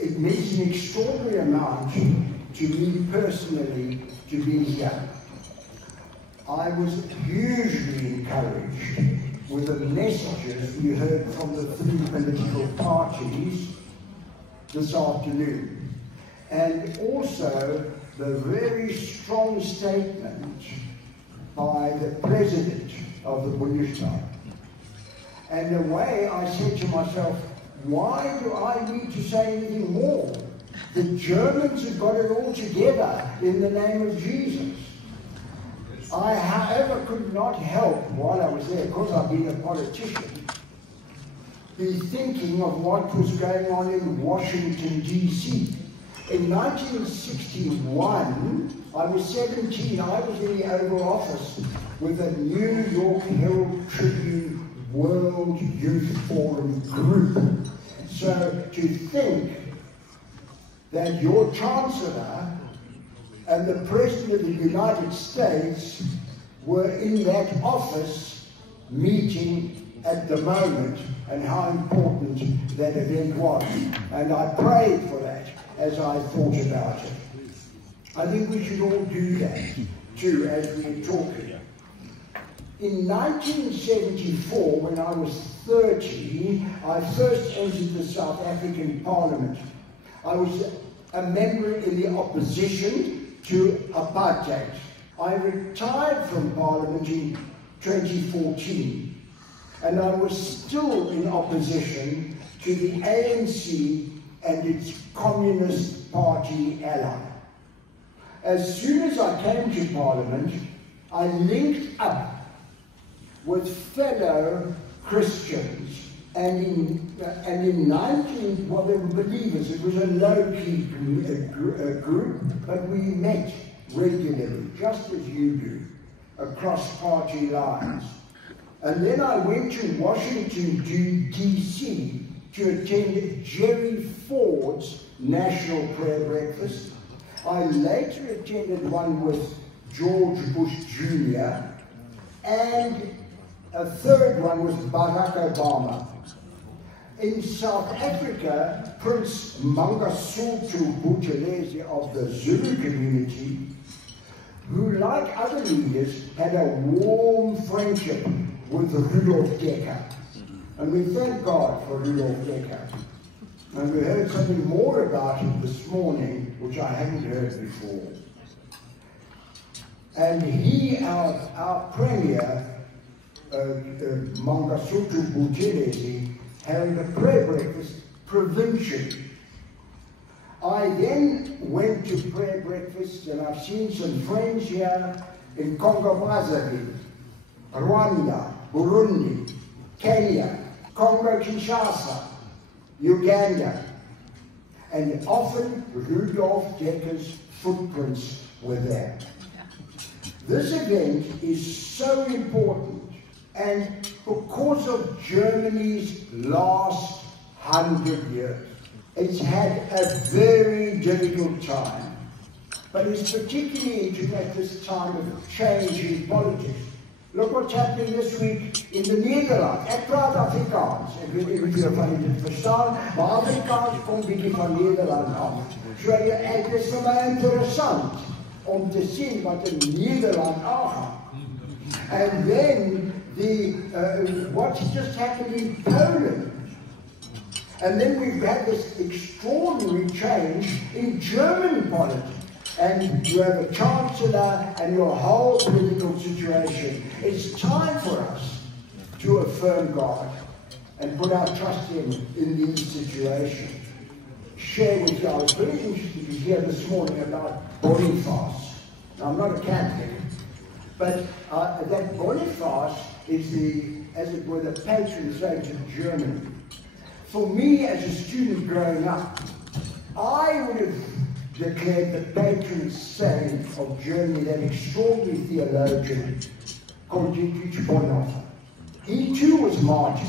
It means an extraordinary amount to me personally to be here. I was hugely encouraged with the messages we heard from the three political parties this afternoon, and also the very strong statement by the President of the Bundestag. And in a way, I said to myself, why do I need to say anything more? The Germans have got it all together in the name of Jesus. I, however, could not help, while I was there, because I've been a politician, be thinking of what was going on in Washington, D.C. In 1961, I was 17, I was in the Oval Office with the New York Herald Tribune World Youth Forum group. So to think that your Chancellor and the President of the United States were in that office meeting at the moment, and how important that event was. And I prayed for that as I thought about it. I think we should all do that too as we're talking. In 1974, when I was 30, I first entered the South African Parliament. I was a member in the opposition to apartheid. I retired from Parliament in 2014, and I was still in opposition to the ANC and its Communist Party ally. As soon as I came to Parliament, I linked up with fellow Christians, and in 19, well, they were believers. It was a low-key group, but we met regularly, just as you do, across party lines. And then I went to Washington, D.C. to attend Jerry Ford's National Prayer Breakfast. I later attended one with George Bush Jr., and a third one was Barack Obama. In South Africa, Prince Mangosuthu Buthelezi of the Zulu community, who, like other leaders, had a warm friendship with Rudolf Decker. And we thank God for Rudolf Decker. And we heard something more about him this morning, which I hadn't heard before. And he, our Premier, Mangosuthu Buthelezi, held a prayer breakfast provincially. I then went to prayer breakfasts, and I've seen some friends here in Congo-Brazzaville, Rwanda, Burundi, Kenya, Congo-Kinshasa, Uganda, and often Rudolf Decker's footprints were there. This event is so important, and because of Germany's last 100 years, it's had a very difficult time, but it's particularly interesting at this time of change in politics. Look what's happening this week in the Nederland. Ek praat Afrikaans. Ek weet nie of julle van dit verstaan, maar Afrikaans kom bietjie van Nederland af. So het is vir my interessant om te sien wat in Nederland aangaan. And then what's just happened in Poland. And then we've had this extraordinary change in German politics. And you have a chancellor and your whole political situation. It's time for us to affirm God and put our trust in these situations. Share with you, I was very interested to hear this morning about Boniface. Now, I'm not a Catholic, but that Boniface is as it were, the patron saint of Germany. For me, as a student growing up, I would have declared the patron saint of Germany, that extraordinary theologian called Dietrich Bonhoeffer. He too was martyred,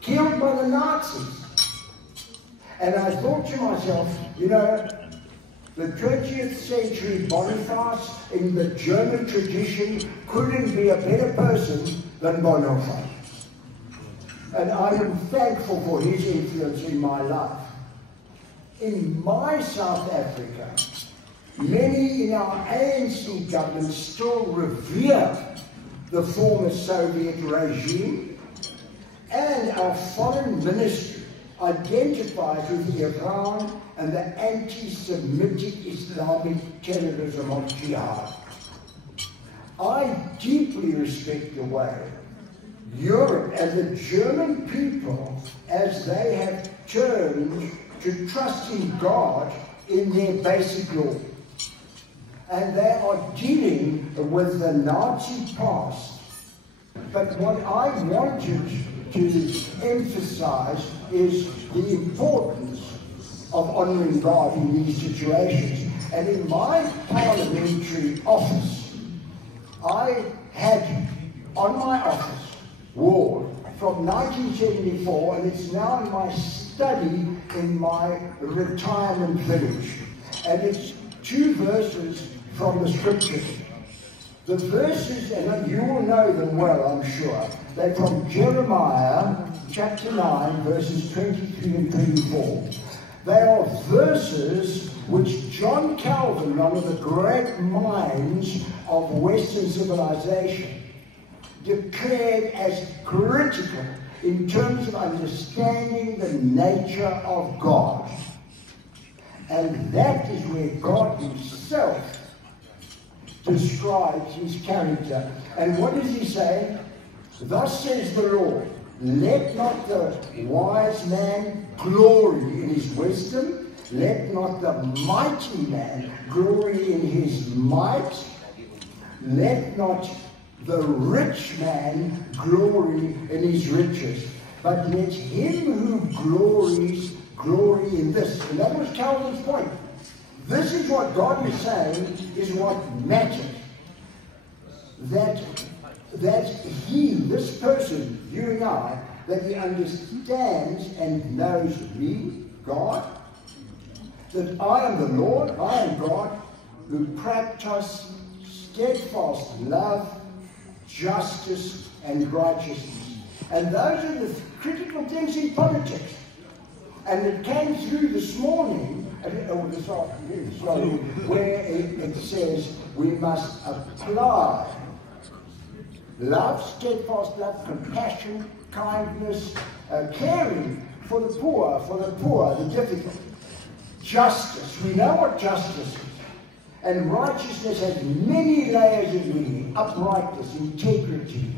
killed by the Nazis. And I thought to myself, you know, the 20th century Boniface in the German tradition couldn't be a better person than Bonhoeffer. And I am thankful for his influence in my life. in my South Africa, many in our ANC government still revere the former Soviet regime, and our foreign ministry identifies with Iran and the anti-Semitic Islamic terrorism of jihad. I deeply respect the way Europe and the German people, as they have turned to trust in God in their basic law. And they are dealing with the Nazi past. But what I wanted to emphasize is the importance of honoring God in these situations. And in my parliamentary office, I had on my office wall from 1974, and it's now in my study in my retirement village. And it's 2 verses from the scriptures. The verses, and you will know them well, I'm sure, they're from Jeremiah chapter 9, verses 23 and 24. They are verses which John Calvin, one of the great minds of Western civilization, declared as critical in terms of understanding the nature of God. And that is where God himself describes his character. And what does he say? Thus says the Lord, let not the wise man glory in his wisdom, let not the mighty man glory in his might, let not the rich man glory in his riches, but let him who glories glory in this. And that was Calvin's point. This is what God is saying is what matters. That he, this person, you and I, that he understands and knows me, God, that I am the Lord, I am God, who practice steadfast love, justice, and righteousness. And those are the critical things in politics. And it came through this morning, or this afternoon, sorry, where it says we must apply love, steadfast love, compassion, kindness, caring for the poor, the difficult. Justice, we know what justice is. And righteousness has many layers of meaning. Uprightness, integrity,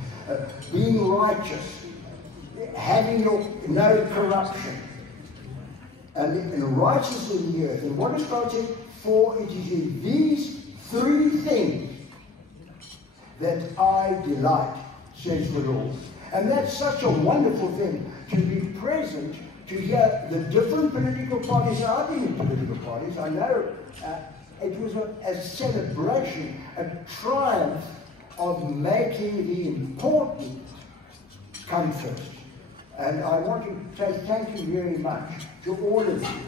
being righteous, having no corruption. And righteousness in the earth. And what does God say? For it is in these 3 things that I delight, says the Lord. And that's such a wonderful thing, to be present, to hear the different political parties. I've been in political parties. I know it was a celebration, a triumph of making the important come first. And I want to say thank you very much to all of you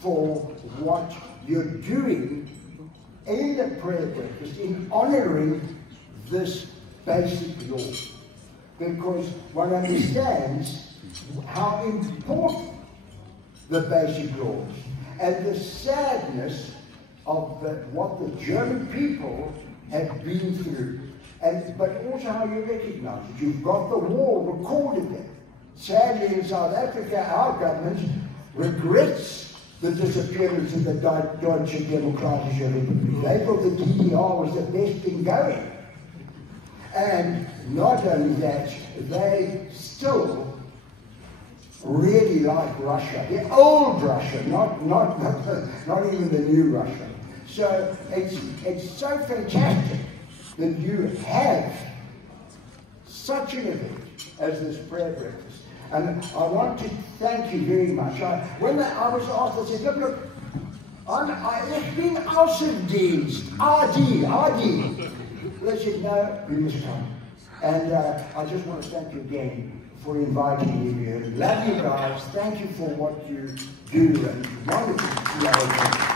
for what you're doing in the prayer breakfast, in honoring this basic law. Because one understands how important the basic law is, and the sadness of what the German people have been through. But also how you recognize it. You've got the war recorded there. Sadly, in South Africa, our government regrets the disappearance of the Deutsche Demokratische Republik. They thought the DDR was the best thing going. And not only that, they still really like Russia, the old Russia, not even the new Russia. So it's so fantastic that you have such an event as this prayer breakfast. And I want to thank you very much. When I was asked, I said, look, ich bin Außendienst, AD. They said, no, you must come. And I just want to thank you again for inviting me here. Love you guys. Thank you for what you do, and wonderful to see you.